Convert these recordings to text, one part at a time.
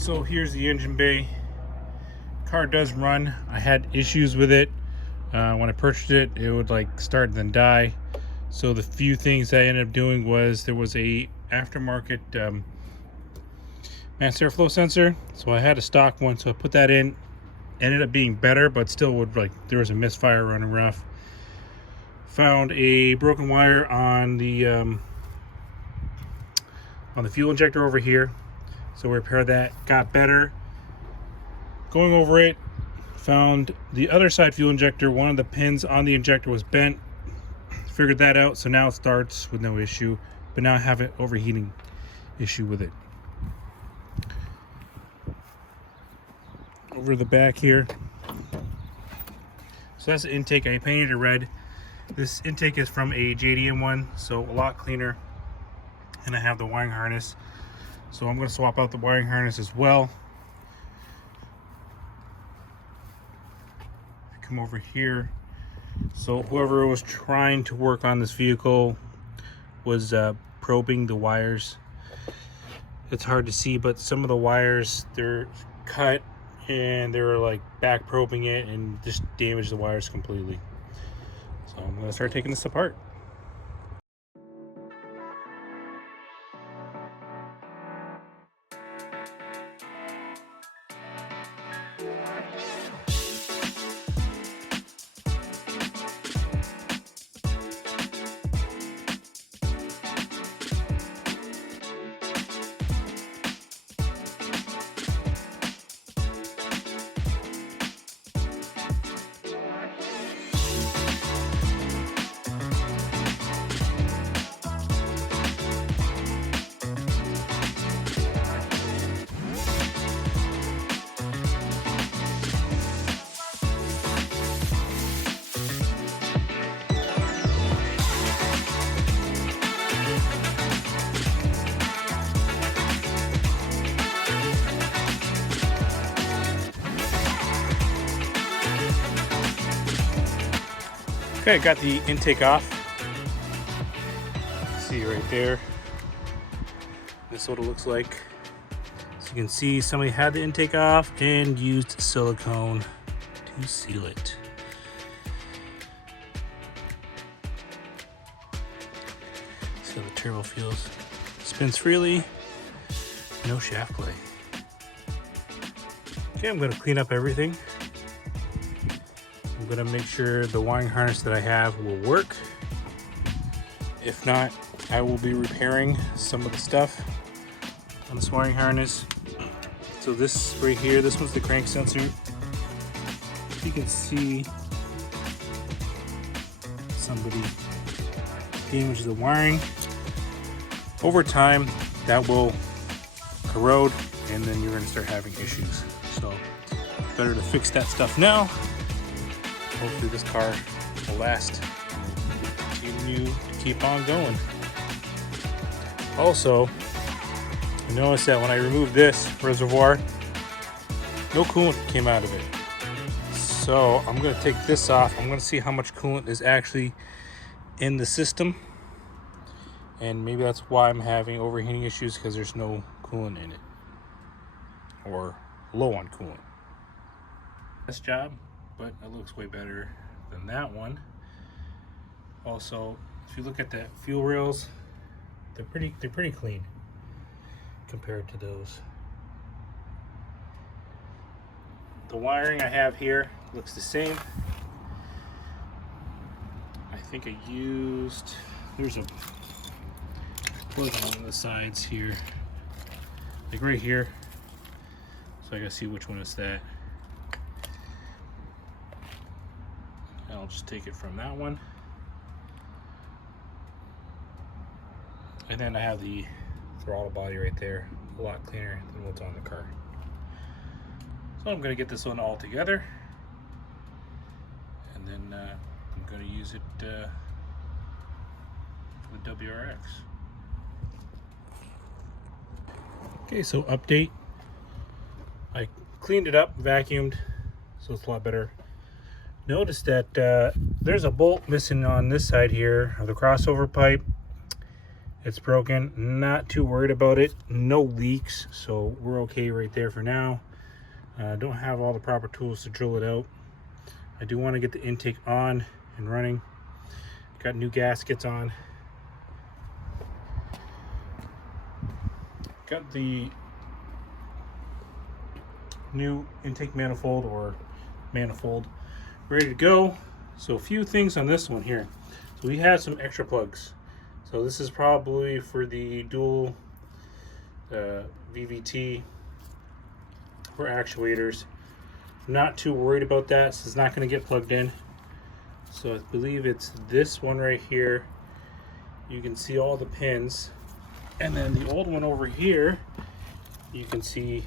So here's the engine bay. Car does run. I had issues with it when I purchased it. It would like start and then die. So the few things I ended up doing was there was a aftermarket mass airflow sensor. So I had a stock one, so I put that in. Ended up being better, but still would like there was a misfire running rough. Found a broken wire on the fuel injector over here. So we repaired that, got better. Going over it, found the other side fuel injector, one of the pins on the injector was bent. Figured that out, so now it starts with no issue, but now I have an overheating issue with it. Over the back here, so that's the intake. I painted it red. This intake is from a JDM one, so a lot cleaner. And I have the wiring harness, so I'm going to swap out the wiring harness as well. Come over here. So whoever was trying to work on this vehicle was probing the wires. It's hard to see, but some of the wires, they're cut and they were like back probing it and just damaged the wires completely. So I'm going to start taking this apart. Okay, I got the intake off. See right there. This is what it looks like. So you can see somebody had the intake off and used silicone to seal it. See how the turbo feels. Spins freely, no shaft play. Okay, I'm going to clean up everything. I'm gonna make sure the wiring harness that I have will work. If not, I will be repairing some of the stuff on this wiring harness. So this right here, this one's the crank sensor. You can see somebody damaged the wiring. Over time, that will corrode and then you're gonna start having issues. So better to fix that stuff now. Hopefully this car will last and continue to keep on going. Also, I noticed that when I removed this reservoir, no coolant came out of it. So I'm going to take this off. I'm going to see how much coolant is actually in the system. And maybe that's why I'm having overheating issues, because there's no coolant in it. Or low on coolant. This job. But it looks way better than that one. Also, if you look at the fuel rails, they're pretty clean compared to those. The wiring I have here looks the same. I think I used, there's a plug on the sides here, like right here. So I gotta see which one is that. I'll just take it from that one. And then I have the throttle body right there, a lot cleaner than what's on the car. So I'm going to get this one all together, and then I'm going to use it for the WRX. Okay, so update. I cleaned it up, vacuumed, so it's a lot better. Notice that there's a bolt missing on this side here of the crossover pipe, It's broken, not too worried about it. No leaks, so we're okay right there for now. Don't have all the proper tools to drill it out. I do want to get the intake on and running. Got new gaskets on. Got the new intake manifold or manifold ready to go. So a few things on this one here. So we have some extra plugs. So this is probably for the dual VVT for actuators. I'm not too worried about that, so it's not going to get plugged in. So I believe it's this one right here. You can see all the pins. And then the old one over here, you can see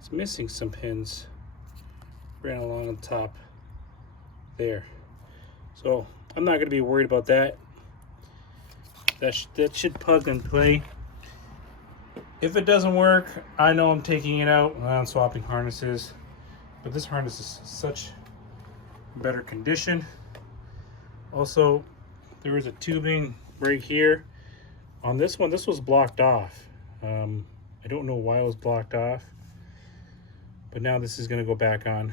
it's missing some pins. Ran along the top there. So I'm not going to be worried about that. That should plug and play. If it doesn't work, I know I'm taking it out. I'm swapping harnesses. But this harness is such better condition. Also, there is a tubing right here. On this one, this was blocked off. I don't know why it was blocked off. But now this is going to go back on.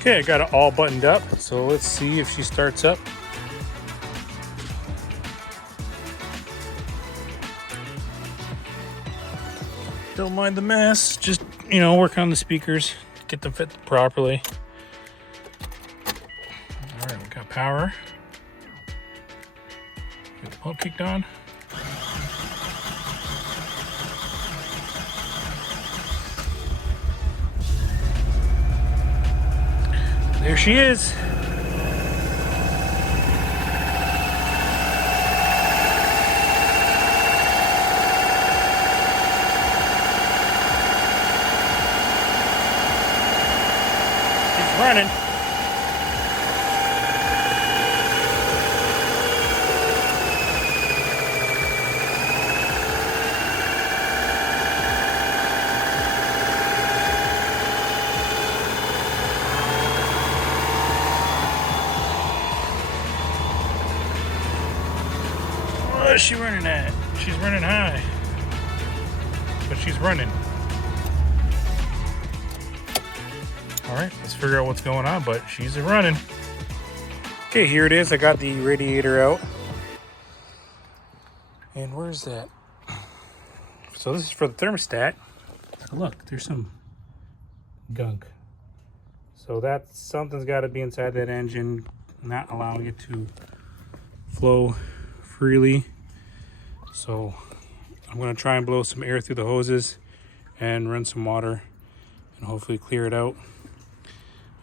Okay, I got it all buttoned up, so let's see if she starts up. Don't mind the mess, just, work on the speakers, get them fit properly. All right, we got power. Get the pump kicked on. There she is. She's running. What's she running at? She's running high, but she's running. All right, let's figure out what's going on, but she's running. Okay, here it is. I got the radiator out. And where's that? So this is for the thermostat. Look, there's some gunk. So that's something's got to be inside that engine, not allowing it to flow freely. So I'm going to try and blow some air through the hoses and run some water and hopefully clear it out.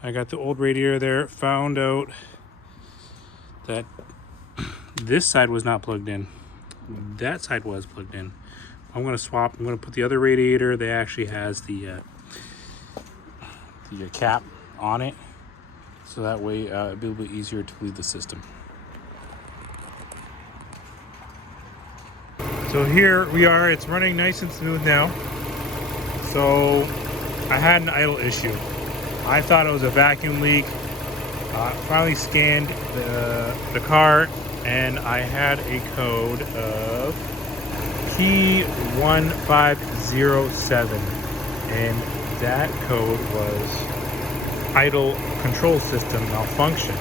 I got the old radiator there, found out that this side was not plugged in. That side was plugged in. I'm going to swap. I'm going to put the other radiator that actually has the cap on it, so that way it'll be a little bit easier to leave the system. So here we are. It's running nice and smooth now. So I had an idle issue. I thought it was a vacuum leak. Finally scanned the car, and I had a code of P1507, and that code was idle control system malfunction.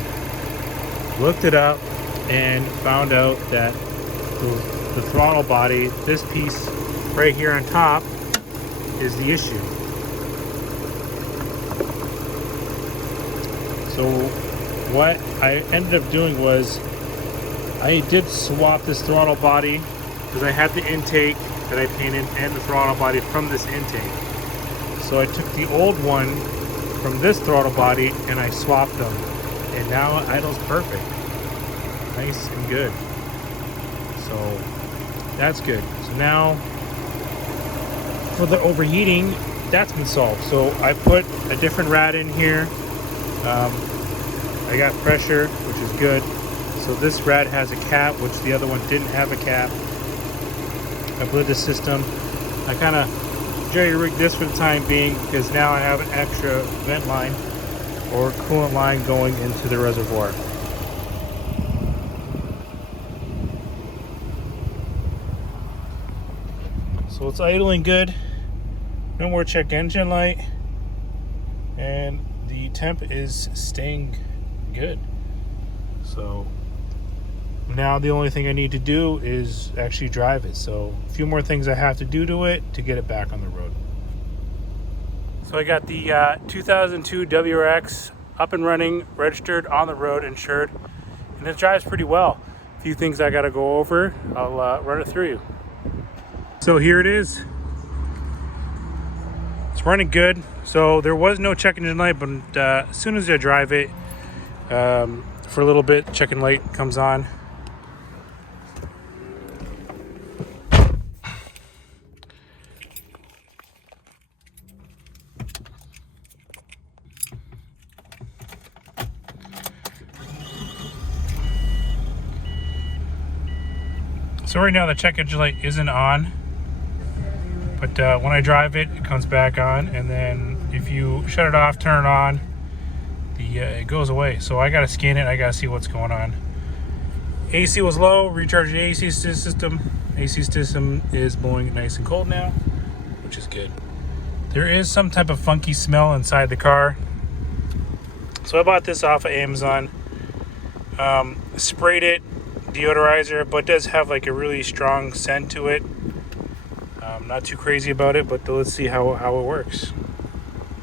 Looked it up and found out that the throttle body, this piece right here on top, is the issue. So what I ended up doing was I did swap this throttle body because I had the intake that I painted and the throttle body from this intake. So I took the old one from this throttle body and I swapped them, and now it idles perfect, nice and good. So that's good. So now for the overheating, that's been solved. So I put a different rad in here. I got pressure, which is good. So this rad has a cap, which the other one didn't have a cap. I blew the system. I kind of jerry-rigged this for the time being because now I have an extra vent line or coolant line going into the reservoir. So it's idling good. No more check engine light. And the temp is staying good. So now the only thing I need to do is actually drive it. So a few more things I have to do to it to get it back on the road. So I got the 2002 WRX up and running, registered, on the road, insured, and it drives pretty well. A few things I got to go over. I'll run it through you. So here it is. It's running good. So there was no check engine light, but as soon as I drive it, for a little bit, check engine light comes on. So right now the check engine light isn't on, but when I drive it, it comes back on, and then if you shut it off, turn it on, it goes away. So I gotta scan it, I gotta see what's going on. AC was low, recharged the AC system. AC system is blowing nice and cold now, which is good. There is some type of funky smell inside the car. So I bought this off of Amazon. Sprayed it, deodorizer, but it does have like a really strong scent to it. Not too crazy about it, but let's see how it works.